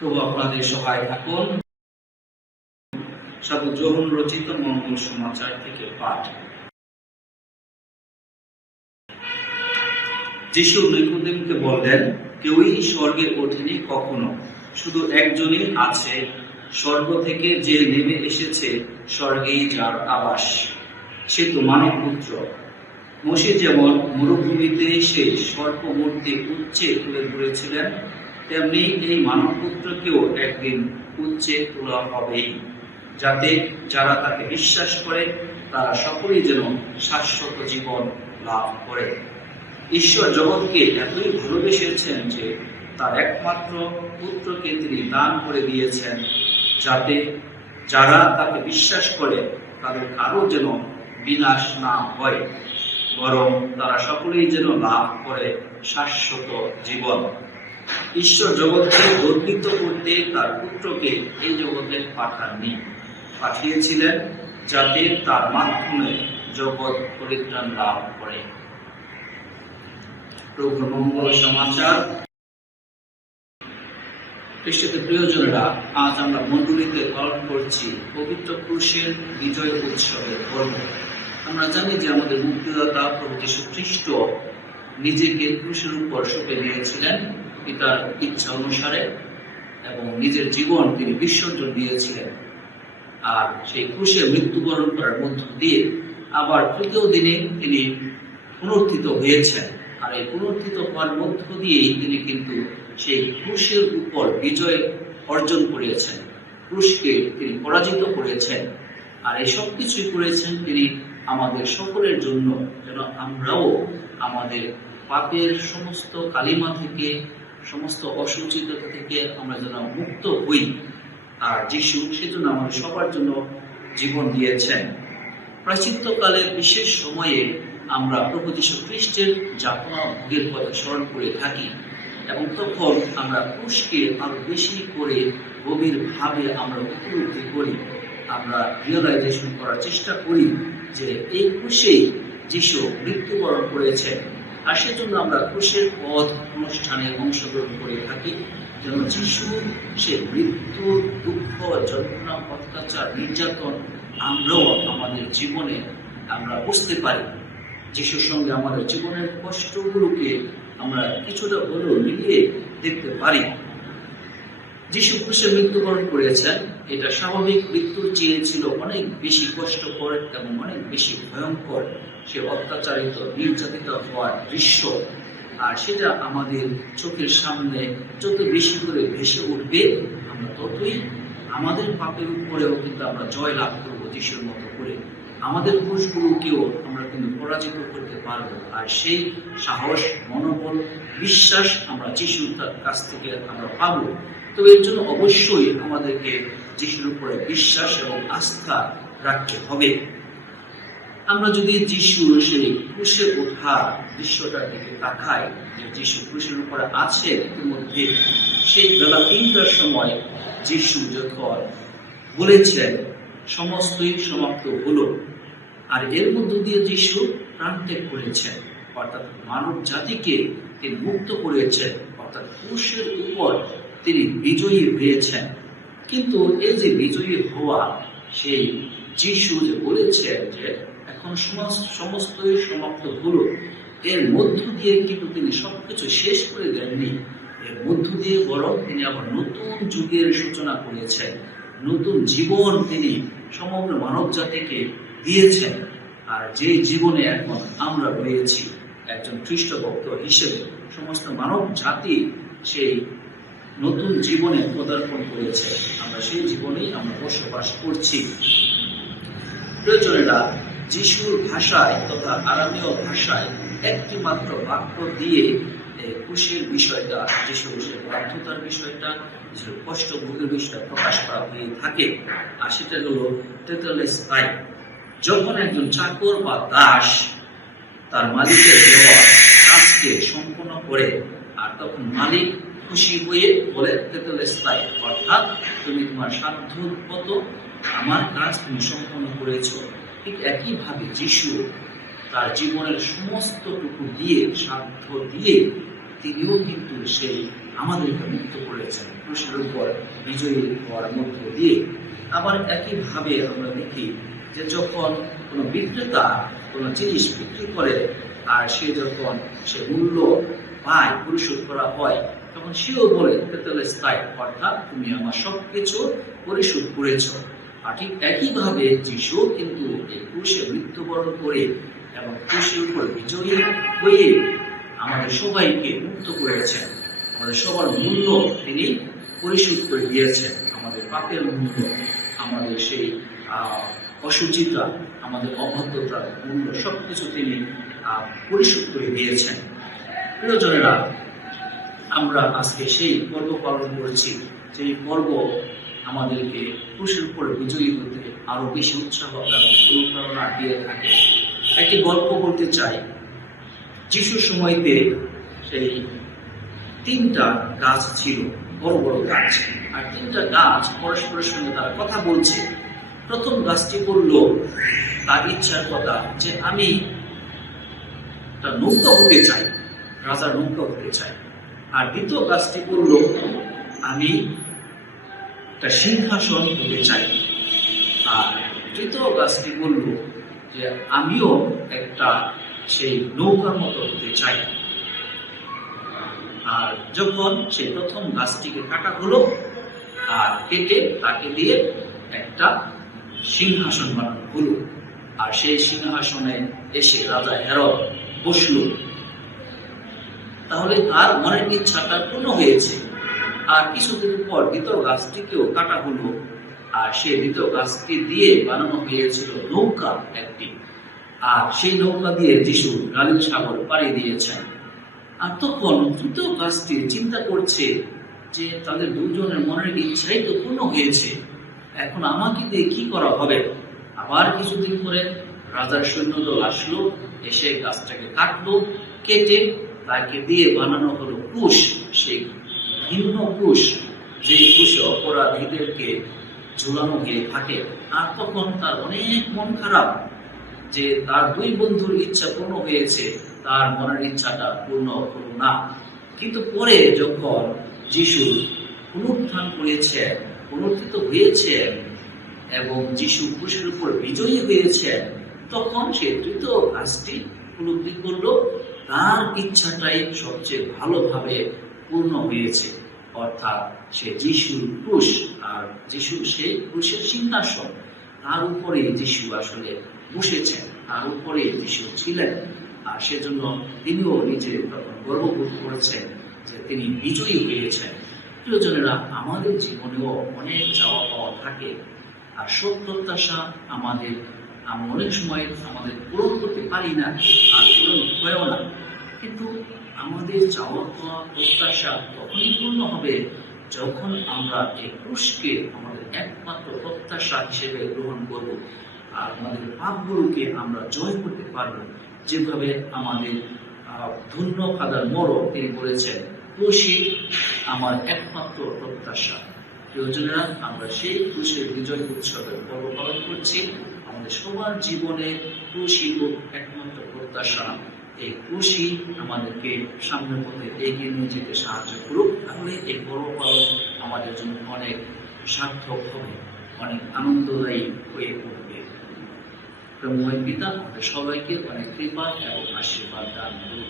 প্রভু আপনাদের সহায় থাকুন। সাধু যোহন রচিত মঙ্গল সমাচার থেকে পাঠ। যিশু নিকোদেমকে বললেন, কেউই স্বর্গে ওঠেনি কখনো। শুধু একজনই আছে। স্বর্গ থেকে যে নেমে এসেছে, স্বর্গেই যার আবাস। সে তো মানব পুত্র। মসি যেমন মরুভূমিতে সে সর্পমূর্তি উচ্চে তুলে ধরেছিলেন তেমনি এই মানব পুত্রকেও একদিন উচ্চে তোলা হবেই, যাতে যারা তাকে বিশ্বাস করে, তারা সকলেই যেন শাশ্বত জীবন লাভ করে। ঈশ্বর জগৎকে এতই ভালোবেসেছেন যে তার একমাত্র পুত্রকে তিনি দান করে দিয়েছেন, যাতে যারা তাকে বিশ্বাস করে, তাদের কারও যেন বিনাশ না হয়, বরং তারা সকলেই যেন লাভ করে শাশ্বত জীবন। ঈশ্বর জগৎকে গর্বিত করতে তার পুত্রকে এই জগতে পাঠাননি। পাঠিয়েছিলেন যাতে তার মাধ্যমে জগৎ পরিত্রাণ লাভ করে। মঙ্গল সমাচার। প্রিয়জনেরা, আজ আমরা মন্ডলীতে পালন করছি পবিত্র পুরুষের বিজয় আমরা জানি যে আমাদের মুক্তিদাতা প্রভু যীশু খ্রিস্ট নিজেকে ক্রুশের উপর সঁপে দিয়েছিলেন পিতার ইচ্ছা অনুসারে এবং নিজের জীবন তিনি বিসর্জন দিয়েছিলেন। আর সেই ক্রুশে মৃত্যুবরণ করার মধ্য দিয়ে আবার তৃতীয় দিনে তিনি পুনর্থিত হয়েছেন। আর এই পুনর্থিত হওয়ার মধ্য দিয়েই তিনি কিন্তু সেই ক্রুশের উপর বিজয় অর্জন করিয়েছেন ক্রুশকে তিনি পরাজিত করেছেন। আর এই সব কিছুই করেছেন তিনি আমাদের সকলের জন্য, যেন আমরাও আমাদের পাপের সমস্ত কালিমা থেকে সমস্ত অসুচিততা থেকে আমরা যেন মুক্ত হই। আর যিশু সেজন্য আমাদের সবার জন্য জীবন দিয়েছেন। প্রাচিত্যকালের বিশেষ সময়ে আমরা প্রভু যীশু খ্রিস্টের যাতনা ভোগের কথা স্মরণ করে থাকি এবং তখন আমরা ক্রুশকে আরও বেশি করে গভীর ভাবে আমরা উপলব্ধি করি। আমরা রিয়েলাইজেশন করার চেষ্টা করি যে এই ক্রুশেই যিশু মৃত্যুবরণ করেছেন। আর সেজন্য আমরা ক্রুশের পথ অনুষ্ঠানে অংশগ্রহণ করে থাকি। যেন যিশু, সে মৃত্যু, দুঃখ, যন্ত্রণা, অত্যাচার, নির্যাতন, আমরাও আমাদের জীবনে আমরা বুঝতে পারি। যিশুর সঙ্গে আমাদের জীবনের কষ্টগুলোকে আমরা কিছুটা হলেও মিলিয়ে দেখতে পারি। যিশু ক্রুশে মৃত্যুবরণ করেছেন, এটা স্বাভাবিক। মৃত্যুর চেয়ে ছিল অনেক বেশি কষ্টকর এবং অনেক বেশি ভয়ঙ্কর। সে অত্যাচারিত, নির্যাতিত হওয়ার দৃশ্য। আর সেটা আমাদের চোখের সামনে যত বেশি করে ভেসে উঠবে, আমরা ততই আমাদের পাপের উপরেও কিন্তু আমরা জয় লাভ করব যিশুর মতো করে। আমাদের কোষগুলোকেও আমরা কিন্তু পরাজিত করতে পারব। আর সেই সাহস, মনোবল, বিশ্বাস আমরা যিশুর কাছ থেকে আমরা পাবো। তো এর জন্য অবশ্যই আমাদেরকে যিশুর উপরে বিশ্বাস এবং আস্থা রাখতে হবে। আমরা যদি যিশুর সেই ক্রুশে ওঠা দৃশ্যটার দিকে তাকাই, যে যিশু ক্রুশের উপরে আছে ইতিমধ্যে সেই বেলা তিনটার সময় যিশু যখন বলেছেন, সমস্তই সমাপ্ত হলো। আর এর মধ্য দিয়ে যিশু প্রাণ ত্যাগ করেছেন, অর্থাৎ মানব জাতিকে তিনি মুক্ত করেছেন, অর্থাৎ পুরুষের উপর তিনি বিজয়ী হয়েছেন। কিন্তু এই যে বিজয়ী হওয়া, সেই যিশু যে বলেছেন যে এখন সমস্ত, সমস্তই সমাপ্ত হলো, এর মধ্য দিয়ে কিন্তু তিনি সবকিছু শেষ করে দেননি। এর মধ্য দিয়ে বরং তিনি আবার নতুন যুগের সূচনা করেছেন। নতুন জীবন তিনি সমগ্র মানব জাতিকে দিয়েছেন। আর যে জীবনে এখন আমরা রয়েছি, একজন খ্রিস্ট ভক্ত হিসেবে, সমস্ত মানব জাতি সেই নতুন জীবনে পদার্পণ করেছে। আমরা সেই জীবনেই আমরা বসবাস করছি। প্রয়োজনেরা যিশুর ভাষায় তথা আরামীয় ভাষায় একটি মাত্র বাক্য দিয়ে খুশির বিষয়টা যিশুর বাধ্যতার বিষয়টা, যিশুর কষ্ট ভোগের বিষয়টা প্রকাশ করা হয়ে থাকে। আর সেটা হলো তেতলেস্তাই যখন একজন চাকর বা দাস তার মালিকের দেওয়া কাজকে সম্পন্ন করে, আর তখন মালিক খুশি হয়ে বলে অর্থাৎ তুমি তোমার সাধ্য মতো আমার কাজ তুমি সম্পন্ন করেছ। ঠিক একইভাবে যিশু তার জীবনের সমস্তটুকু দিয়ে, সাধ্য দিয়ে তিনিও কিন্তু সেই আমাদেরকে মুক্ত করেছেন। ক্রুশের উপর বিজয়ী হওয়ার মধ্য দিয়ে। আবার একইভাবে আমরা দেখি যে যখন কোনো বিক্রেতা কোনো জিনিস বিক্রি করে আর সে যখন সে মূল্য পায়, পরিশোধ করা হয় তখন সেও বলে অর্থাৎ তুমি আমার সবকিছু পরিশোধ করেছ। আর ঠিক একইভাবে যিশু কিন্তু এই ক্রুশে মৃত্যুবরণ করে এবং ক্রুশের উপর বিজয়ী হয়ে আমাদের সবাইকে মুক্ত করেছেন। আমাদের সবার মূল্য তিনি পরিশোধ করে দিয়েছেন। আমাদের পাপের মূল্য আমাদের সেই অসুচিতা আমাদের অভদ্রতার মূল্য সবকিছু তিনি আহ, পরিশোধ করে দিয়েছেন। প্রিয়জনেরা আমরা আজকে সেই পর্ব পালন করেছি সেই পর্ব আমাদেরকে পুরুষের উপর বিজয়ী হতে আরও বেশি উৎসাহ অনুপ্রেরণা দিয়ে থাকে। একটি গল্প করতে চাই। যিশুর সময়তে সেই তিনটা গাছ ছিল, বড় বড় গাছ। আর তিনটা গাছ পরস্পরের সঙ্গে তারা কথা বলছে। প্রথম গাছটি বলল, তার ইচ্ছার কথা যে আমি একটা নৌকা হতে চাই, রাজা নৌকা হতে চাই। আর দ্বিতীয় গাছটি বলল আমি একটা সিংহাসন হতে চাই। আর তৃতীয় গাছটি বলল যে আমিও একটা সেই নৌকার মতো হতে চাই। আর যখন সেই প্রথম গাছটিকে কাটা হলো, আর কেটে তাকে দিয়ে একটা সিংহাসন বানানো হলো, আর সেই সিংহাসনে এসে রাজা হেরদ বসল। তাহলে তার মনের ইচ্ছাটা পূর্ণ হয়েছে। আর কিছুদিন পর দ্বিতীয় গাছটিকেও কাটা হলো। আর সেই দ্বিতীয় গাছটি দিয়ে বানানো হয়েছিল নৌকা একটি। আর সেই নৌকা দিয়ে যিশু গালিল সাগর পাড়ি দিয়েছেন। আর তখন তৃতীয় গাছটি চিন্তা করছে যে তাদের দুজনের মনের ইচ্ছাই তো পূর্ণ হয়েছে। এখন আমাকে দিয়ে কি করা হবে? আবার কিছুদিন পরে রাজার সৈন্যদল আসলো, এসে গাছটাকে কাটলো, কেটে তাকে দিয়ে বানানো হলো কুশ, সেই ভিন্ন কুশ যে কুশে অপরাধীদেরকে ঝুলানো হয়ে থাকে। আর তখন তার অনেক মন খারাপ যে তার দুই বন্ধুর ইচ্ছা পূর্ণ হয়েছে, তার মনের ইচ্ছাটা পূর্ণ হলো না। কিন্তু পরে যখন যিশু পুনরুত্থান করেছেন, পুনরুত্থিত হয়েছেন এবং যিশু ক্রুশের উপর বিজয়ী হয়েছেন, তখন সে তৃতীয় কাজটি উপলব্ধি করল। তার ইচ্ছাটাই সবচেয়ে ভালোভাবে পূর্ণ হয়েছে। অর্থাৎ সে যিশুর ক্রুশ আর যিশু সেই ক্রুশের সিংহাসন। তার উপরে যিশু আসলে বসেছেন, তার উপরে যিশু ছিলেন। আর সেজন্য তিনিও নিজে তখন গর্ববোধ করেছেন যে তিনি বিজয়ী হয়েছেন। প্রিয়জনেরা, আমাদের জীবনেও অনেক চাওয়া পাওয়া থাকে। আর সব প্রত্যাশা আমাদের, আমরা অনেক সময় আমাদের পূরণ করতে পারি না, আর পূরণ হয়েও না। কিন্তু আমাদের চাওয়া পাওয়া প্রত্যাশা তখনই পূর্ণ হবে যখন আমরা এই ক্রুশকে আমাদের একমাত্র প্রত্যাশা হিসেবে গ্রহণ করব। আর আমাদের পাপগুলোকে আমরা জয় করতে পারব। যেভাবে আমাদের ধন্য ফাদার মরো তিনি বলেছেন ক্রুশই আমার একমাত্র প্রত্যাশা। প্রিয়জনেরা, আমরা সেই ক্রুশের বিজয় উৎসবের পর্ব পালন করছি। আমাদের সবার জীবনে ক্রুশই হোক একমাত্র প্রত্যাশা। এই খুশি আমাদেরকে সামনের পথে এগিয়ে নিয়ে যেতে সাহায্য করুক, তাহলে এই পর্ব পালন আমাদের জন্য অনেক সার্থক হবে, অনেক আনন্দদায়ী হয়ে পড়বে প্রমোয় পিতা, আমাদের সবাইকে অনেক কৃপা এবং আশীর্বাদ দান করুন।